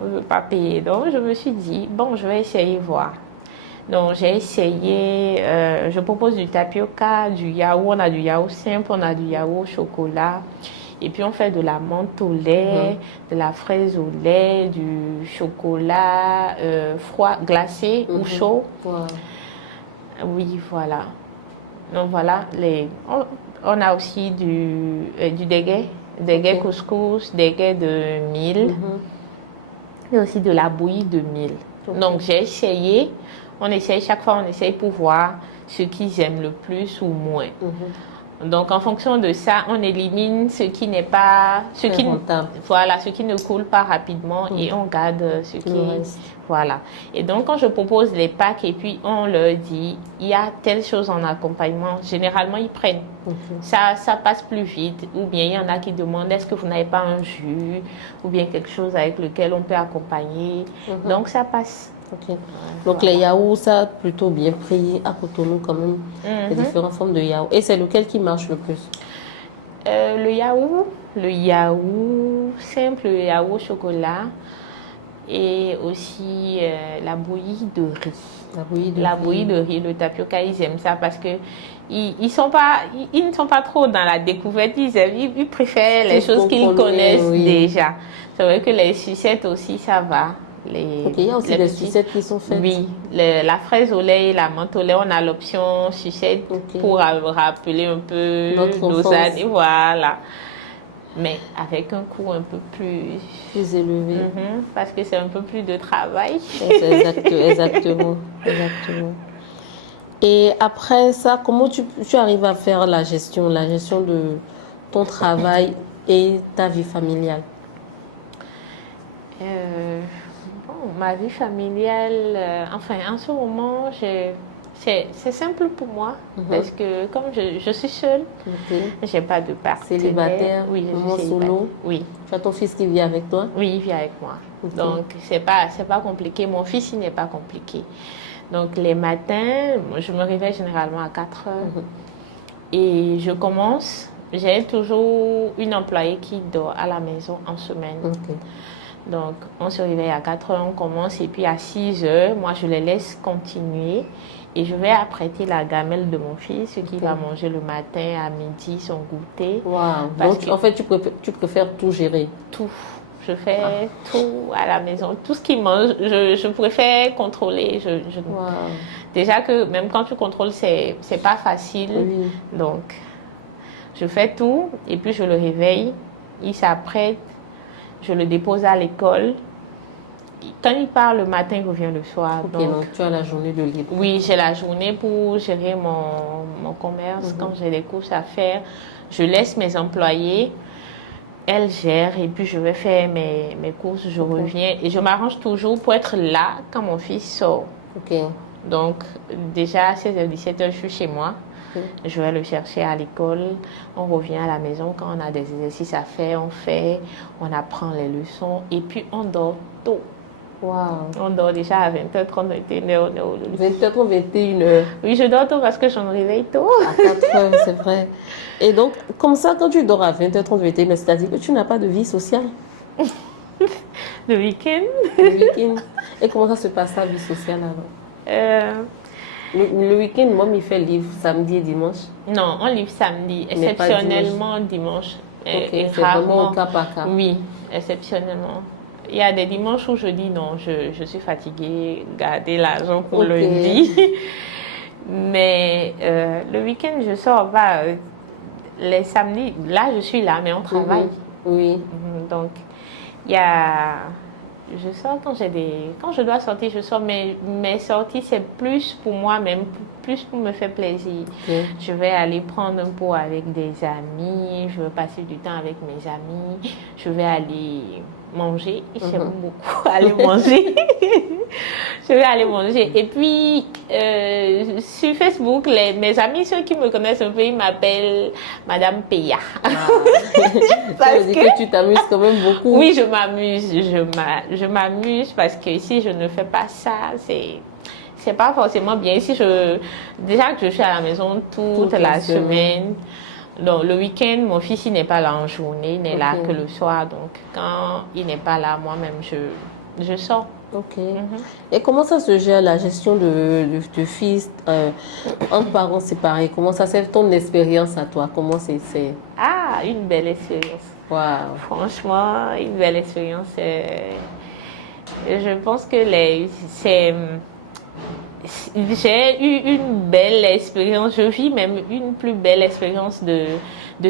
On ne veut pas payer. Donc, je me suis dit, bon, je vais essayer voir. Donc, j'ai essayé, je propose du tapioca, du yaourt. On a du yaourt simple, on a du yaourt au chocolat. Et puis, on fait de la menthe au lait, de la fraise au lait, du chocolat froid, glacé ou chaud. Wow. Oui, voilà. Donc, voilà. On a aussi du dégué couscous, dégué de mil. Et aussi de la bouillie de mil. Donc, j'ai essayé. Chaque fois, on essaye pour voir ce qu'ils aiment le plus ou moins. Donc, en fonction de ça, on élimine ce qui n'est pas... ce qui ne coule pas rapidement et on garde ce qui... Voilà. Et donc, quand je propose les packs et puis on leur dit, il y a telle chose en accompagnement, généralement, ils prennent. Ça passe plus vite. Ou bien, il y en a qui demandent, est-ce que vous n'avez pas un jus ou bien quelque chose avec lequel on peut accompagner. Donc, ça passe. Okay. Donc les yaourts, ça a plutôt bien pris à Cotonou quand même, les différentes formes de yaourts. Et c'est lequel qui marche le plus? Le yaourt simple, le yaourt au chocolat et aussi la bouillie de riz. La bouillie de riz, le tapioca, ils aiment ça parce que ils ne sont pas trop dans la découverte, ils préfèrent les choses qu'ils connaissent déjà. C'est vrai que les sucettes aussi, ça va. Il y a aussi des sucettes qui sont faites. Oui, la fraise au lait et la menthe au lait, on a l'option sucette pour rappeler un peu nos années. Voilà. Mais avec un coût un peu plus élevé. Parce que c'est un peu plus de travail. Exactement. Et après ça, comment tu arrives à faire la gestion de ton travail et ta vie familiale? Ma vie familiale, en ce moment, c'est simple pour moi parce que comme je suis seule, je n'ai pas de partenaire. Célibataire, oui, je suis solo. Oui. Tu as ton fils qui vit avec toi? Oui, il vit avec moi. Donc, c'est pas compliqué. Mon fils, il n'est pas compliqué. Donc, les matins, je me réveille généralement à 4 heures et je commence. J'ai toujours une employée qui dort à la maison en semaine. Donc, on se réveille à 4 heures, on commence et puis à 6 heures, moi, je les laisse continuer et je vais apprêter la gamelle de mon fils, ce qu'il va manger le matin, à midi, son goûter. Wow. Donc, en fait, tu préfères tout gérer? Tout. Je fais tout à la maison. Tout ce qu'il mange, je préfère contrôler. Déjà que même quand tu contrôles, c'est pas facile. Donc, je fais tout et puis je le réveille. Il s'apprête. Je le dépose à l'école quand il part le matin, il revient le soir. Ok, donc tu as la journée de libre. Oui, j'ai la journée pour gérer mon commerce. Quand j'ai des courses à faire, je laisse mes employés. Elle gère et puis je vais faire mes courses, je reviens. Et je m'arrange toujours pour être là quand mon fils sort. Ok. Donc, déjà à 16h, 17h, je suis chez moi. Je vais le chercher à l'école. On revient à la maison. Quand on a des exercices à faire, on fait. On apprend les leçons. Et puis, on dort tôt. Wow. On dort déjà à 20h30, 21h. 20h30, 21h. Oui, je dors tôt parce que je me réveille tôt. À 4h, c'est vrai. Et donc, comme ça, quand tu dors à 20h30, 21h, c'est-à-dire que tu n'as pas de vie sociale? Le week-end. Le week-end. Et comment ça se passe, la vie sociale alors? Le week-end, moi, il fait livre samedi et dimanche. Non, on livre samedi, exceptionnellement dimanche. C'est vraiment au cas par cas. Oui, exceptionnellement. Il y a des dimanches où je dis non, je suis fatiguée, gardez l'argent pour lundi. Mais le week-end, je sors pas. Les samedis, là, je suis là, mais on travaille. Oui. Donc, il y a... Je sors quand je dois sortir, je sors, mais mes sorties, c'est plus pour moi-même, plus pour me faire plaisir. Je vais aller prendre un pot avec des amis, je vais passer du temps avec mes amis, je vais aller manger, j'aime beaucoup aller manger. Je vais aller manger. Et puis, sur Facebook, mes amis, ceux qui me connaissent un peu, ils m'appellent Madame Peya. Ça veut dire que tu t'amuses quand même beaucoup. Oui, je m'amuse. Je m'amuse parce que si je ne fais pas ça, c'est pas forcément bien. Déjà que je suis à la maison toute la semaine. Donc, le week-end, mon fils, il n'est pas là en journée, il n'est là que le soir. Donc, quand il n'est pas là, moi-même, je sors. Ok. Et comment ça se gère la gestion de fils entre parents séparés? Comment ça c'est ton expérience à toi? Comment c'est? Ah, une belle expérience. Wow. Franchement, une belle expérience. Je pense que j'ai eu une belle expérience. Je vis même une plus belle expérience de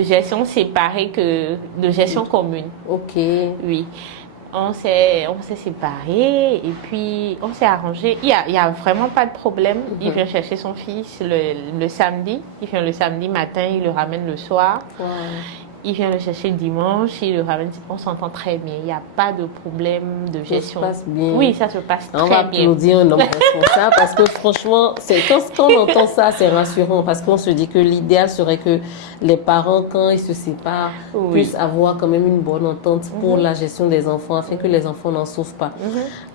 gestion séparée que de gestion commune. Ok. Oui. On s'est séparés et puis on s'est arrangé. Il y a vraiment pas de problème. Il vient chercher son fils le samedi. Il vient le samedi matin, il le ramène le soir. Wow. Il vient le chercher le dimanche, il le ramène. On s'entend très bien. Il n'y a pas de problème de gestion. Ça se passe bien. Oui, ça se passe très bien. On va applaudir un homme responsable parce que franchement, quand on entend ça, c'est rassurant parce qu'on se dit que l'idéal serait que les parents, quand ils se séparent, puissent avoir quand même une bonne entente pour la gestion des enfants afin que les enfants n'en souffrent pas.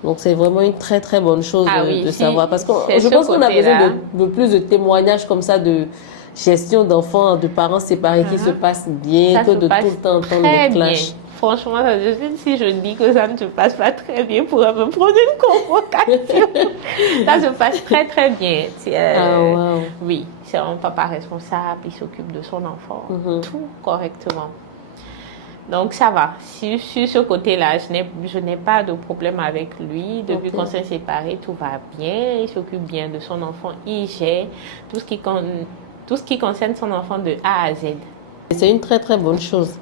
Donc c'est vraiment une très très bonne chose de savoir parce que je pense qu'on a besoin de plus de témoignages comme ça de gestion d'enfants, de parents séparés qui se passent bien, que de tout le temps entendre des clashs. Franchement, si je dis que ça ne se passe pas très bien, pour me prendre une convocation. Ça se passe très très bien. Wow. Oui, c'est un papa responsable, il s'occupe de son enfant, tout correctement. Donc ça va. Sur ce côté-là, je n'ai pas de problème avec lui. Depuis qu'on s'est séparés, tout va bien. Il s'occupe bien de son enfant, il gère tout ce qui concerne son enfant de A à Z. C'est une très très bonne chose.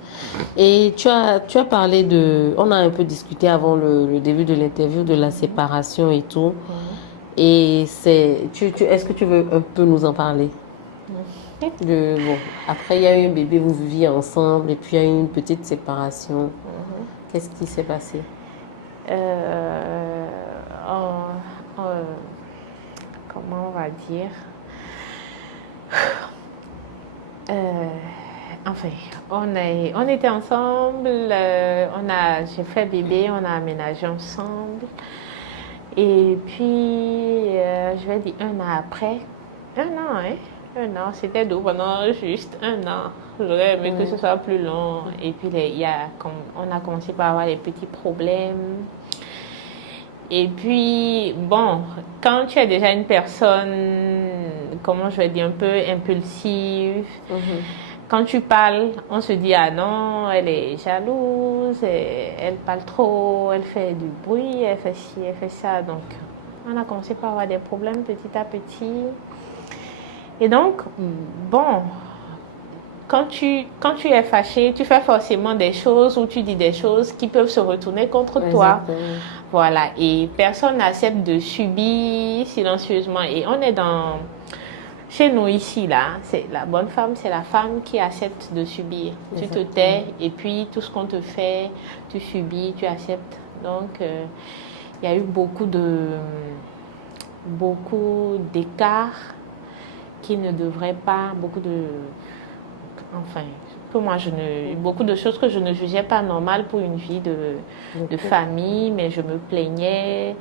Et tu as parlé on a un peu discuté avant le début de l'interview de la séparation et tout. Et est-ce que tu veux un peu nous en parler? Après il y a eu un bébé, vous viviez ensemble et puis il y a eu une petite séparation. Qu'est-ce qui s'est passé? Comment on va dire? Enfin, on était ensemble, j'ai fait bébé, on a aménagé ensemble. Et puis, je vais dire 1 an après, 1 an, hein? 1 an, c'était doux pendant juste 1 an. J'aurais aimé que ce soit plus long. Et puis, on a commencé par avoir des petits problèmes. Et puis, bon, quand tu es déjà une personne, comment je vais dire, un peu impulsive, quand tu parles, on se dit, ah non, elle est jalouse, elle parle trop, elle fait du bruit, elle fait ci, elle fait ça. Donc, on a commencé par avoir des problèmes petit à petit. Et donc, bon, quand tu es fâché, tu fais forcément des choses ou tu dis des choses qui peuvent se retourner contre toi. Voilà, et personne n'accepte de subir silencieusement. Et on est chez nous ici, là, c'est la bonne femme, c'est la femme qui accepte de subir. Tu te tais et puis tout ce qu'on te fait, tu subis, tu acceptes. Donc, il y a eu beaucoup d'écarts qui ne devraient pas, enfin, beaucoup de choses que je ne jugeais pas normales pour une vie de famille, mais je me plaignais,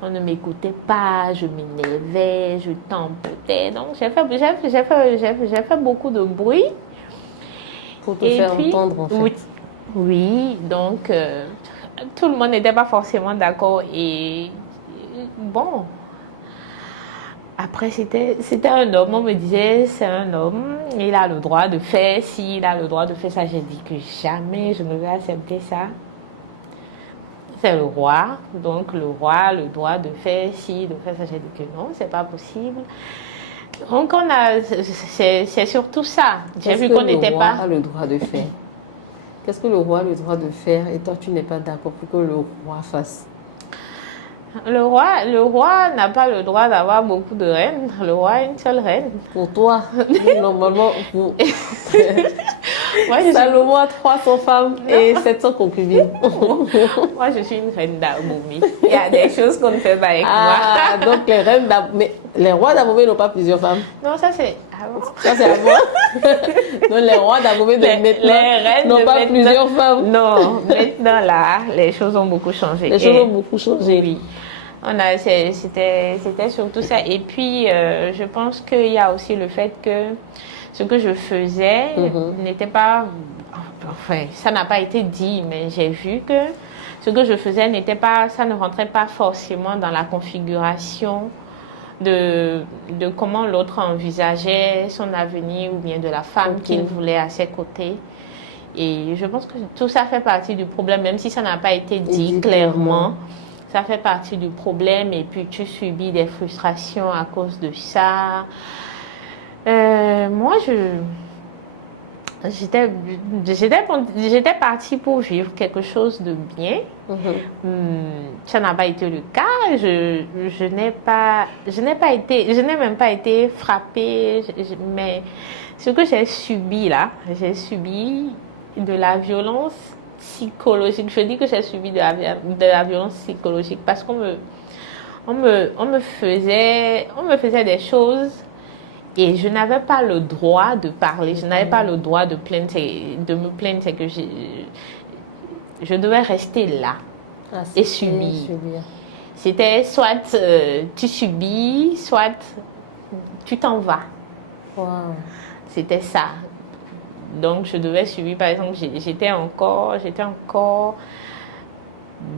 on ne m'écoutait pas, je m'énervais, je tempêtais. Donc j'ai fait beaucoup de bruit. Pour te faire entendre en fait. Oui, donc tout le monde n'était pas forcément d'accord et bon. Après, c'était un homme, on me disait, c'est un homme, il a le droit de faire ci, il a le droit de faire ça. J'ai dit que jamais je ne vais accepter ça. C'est le roi, donc le roi a le droit de faire ci, de faire ça. J'ai dit que non, c'est pas possible. Donc, c'est surtout ça. J'ai vu qu'on n'était pas... Qu'est-ce que le roi a le droit de faire? Qu'est-ce que le roi a le droit de faire et toi, tu n'es pas d'accord pour que le roi fasse? Le roi n'a pas le droit d'avoir beaucoup de reines. Le roi a une seule reine. Pour toi, normalement, Salomon a 300 femmes et 700 concubines. Moi, je suis une reine d'Abomey. Il y a des choses qu'on ne fait pas avec moi. Donc les rois d'Abomey n'ont pas plusieurs femmes. Non, ça c'est avant. Ça c'est avant. Donc les rois d'Abomey de maintenant n'ont pas plusieurs femmes. Non, maintenant là, les choses ont beaucoup changé. Les choses ont beaucoup changé. Oui. C'était surtout ça. Et puis, je pense qu'il y a aussi le fait que ce que je faisais n'était pas... Enfin, ça n'a pas été dit, mais j'ai vu que ce que je faisais ça ne rentrait pas forcément dans la configuration de comment l'autre envisageait son avenir ou bien de la femme qu'il voulait à ses côtés. Et je pense que tout ça fait partie du problème, même si ça n'a pas été dit clairement. Ça fait partie du problème et puis tu subis des frustrations à cause de ça. Moi, j'étais partie pour vivre quelque chose de bien. Ça n'a pas été le cas. Je n'ai même pas été frappée. Mais ce que j'ai subi là, j'ai subi de la violence psychologique. Je dis que j'ai subi de la violence psychologique parce qu'on me faisait des choses et je n'avais pas le droit de parler, je n'avais pas le droit de me plaindre, c'est que je devais rester là et subir. C'était soit tu subis, soit tu t'en vas. Wow. C'était ça. Donc, je devais subir, par exemple, j'étais encore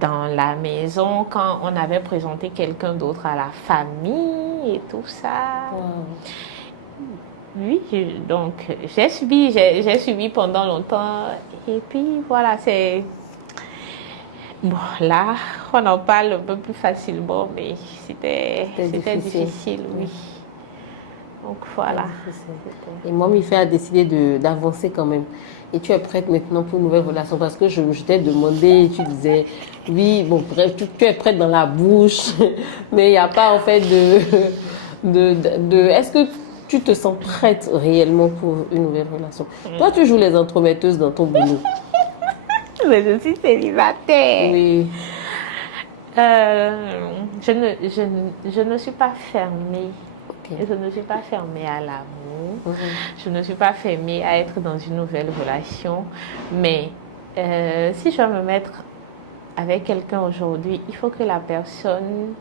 dans la maison quand on avait présenté quelqu'un d'autre à la famille et tout ça. Oui, donc j'ai subi pendant longtemps. Et puis, voilà, c'est... Bon, là, on en parle un peu plus facilement, mais c'était difficile, oui. Donc voilà. Et moi, Mifé a décidé d'avancer quand même. Et tu es prête maintenant pour une nouvelle relation parce que je t'ai demandé et tu disais, oui, bon, bref, tu es prête dans la bouche, mais il n'y a pas en fait Est-ce que tu te sens prête réellement pour une nouvelle relation? Toi, tu joues les entremetteuses dans ton boulot. Mais je suis célibataire. Oui. Je ne suis pas fermée. Je ne suis pas fermée à l'amour. Je ne suis pas fermée à être dans une nouvelle relation. Mais si je vais me mettre avec quelqu'un aujourd'hui, il faut que la personne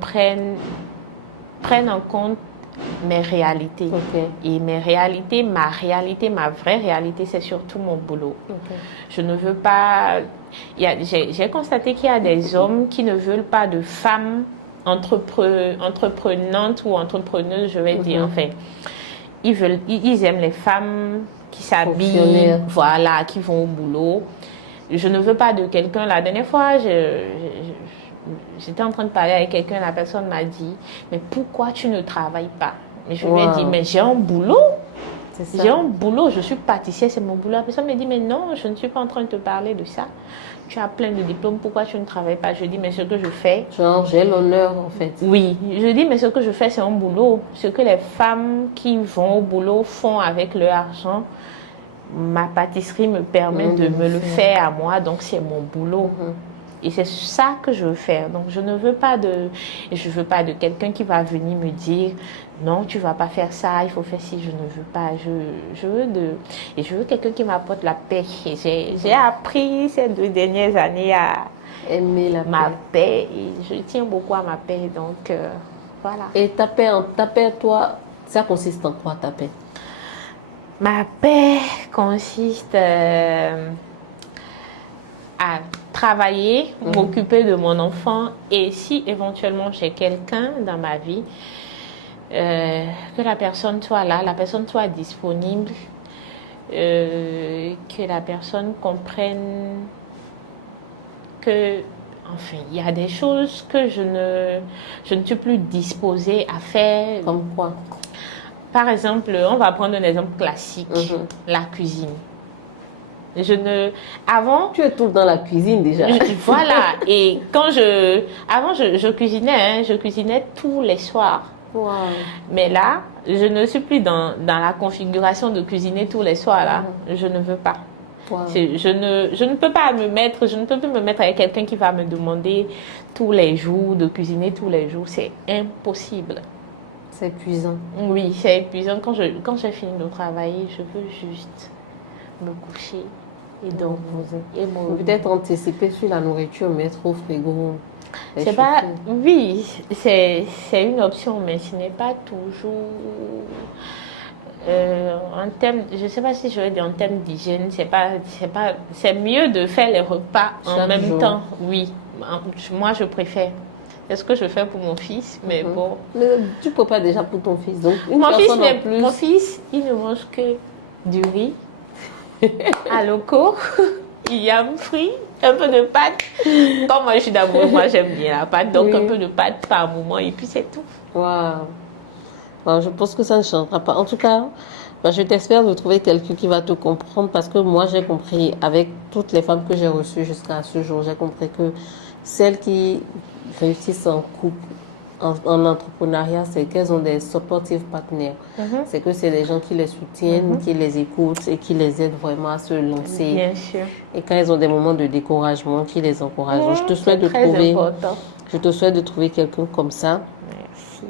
prenne en compte mes réalités. Et ma réalité, ma vraie réalité, c'est surtout mon boulot. Je ne veux pas... J'ai constaté qu'il y a des hommes qui ne veulent pas de femmes entreprenantes ou entrepreneuses, je vais dire. Enfin, ils aiment les femmes qui s'habillent, voilà, qui vont au boulot. Je ne veux pas de quelqu'un. La dernière fois, j'étais en train de parler avec quelqu'un, la personne m'a dit, mais pourquoi tu ne travailles pas? Mais je lui ai dit, mais j'ai un boulot. C'est ça. J'ai un boulot, je suis pâtissière, c'est mon boulot. La personne me dit, mais non, je ne suis pas en train de te parler de ça. Tu as plein de diplômes, pourquoi tu ne travailles pas? Je dis, mais ce que je fais... Genre, j'ai l'honneur, en fait. Oui, je dis, mais ce que je fais, c'est un boulot. Ce que les femmes qui vont au boulot font avec leur argent, ma pâtisserie me permet de me le faire à moi, donc c'est mon boulot. Et c'est ça que je veux faire. Donc je ne veux pas de quelqu'un qui va venir me dire non, tu vas pas faire ça, il faut faire ci, je ne veux pas. Je veux quelqu'un qui m'apporte la paix. Et j'ai appris ces 2 dernières années à Aimer ma paix et je tiens beaucoup à ma paix. Donc voilà. Et ta paix, toi, ça consiste en quoi ta paix? Ma paix consiste à travailler, m'occuper de mon enfant et si éventuellement j'ai quelqu'un dans ma vie, que la personne soit là, la personne soit disponible, que la personne comprenne que, enfin, il y a des choses que je ne suis plus disposée à faire. Comme quoi? Par exemple, on va prendre un exemple classique, la cuisine. Avant, tu es tout dans la cuisine déjà. Voilà. Et avant, je cuisinais, je cuisinais tous les soirs. Wow. Mais là, je ne suis plus dans la configuration de cuisiner tous les soirs là. Je ne veux pas. Wow. Je ne peux pas je ne peux plus me mettre avec quelqu'un qui va me demander tous les jours de cuisiner tous les jours. C'est impossible. C'est épuisant. Oui, c'est épuisant. Quand j'ai fini de travailler, je veux juste me coucher et dormir. Peut-être anticiper sur la nourriture, mettre au frigo. C'est pas, oui, c'est une option, mais ce n'est pas toujours en termes, je sais pas si je vais dire en termes d'hygiène, c'est mieux de faire les repas en même temps. Oui, moi je préfère. C'est ce que je fais pour mon fils, mais bon. Mais tu peux pas déjà pour ton fils, donc mon fils, il ne mange que du riz, à loco, il y a un fruit, un peu de pâte. Comme moi je suis d'amour, moi j'aime bien la pâte, donc un peu de pâte par moment et puis c'est tout. Waouh. Bon, je pense que ça ne changera pas. En tout cas, je t'espère de trouver quelqu'un qui va te comprendre parce que moi j'ai compris avec toutes les femmes que j'ai reçues jusqu'à ce jour, j'ai compris que celles qui réussissent en couple, en entrepreneuriat, c'est qu'elles ont des supportive partners. C'est que c'est des gens qui les soutiennent, qui les écoutent et qui les aident vraiment à se lancer. Bien sûr. Et quand elles ont des moments de découragement, qui les encouragent. Je te souhaite de trouver quelqu'un comme ça. Merci.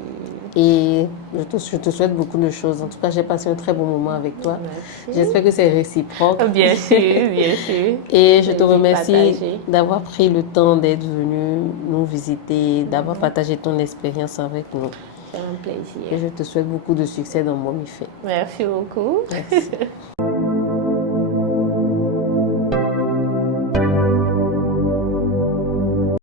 Et je te souhaite beaucoup de choses. En tout cas, j'ai passé un très bon moment avec toi. Merci. J'espère que c'est réciproque. Bien sûr, bien sûr. Et je te remercie d'avoir pris le temps d'être venu nous visiter, d'avoir partagé ton expérience avec nous. C'est un plaisir. Et je te souhaite beaucoup de succès dans Momifait. Merci beaucoup. Merci.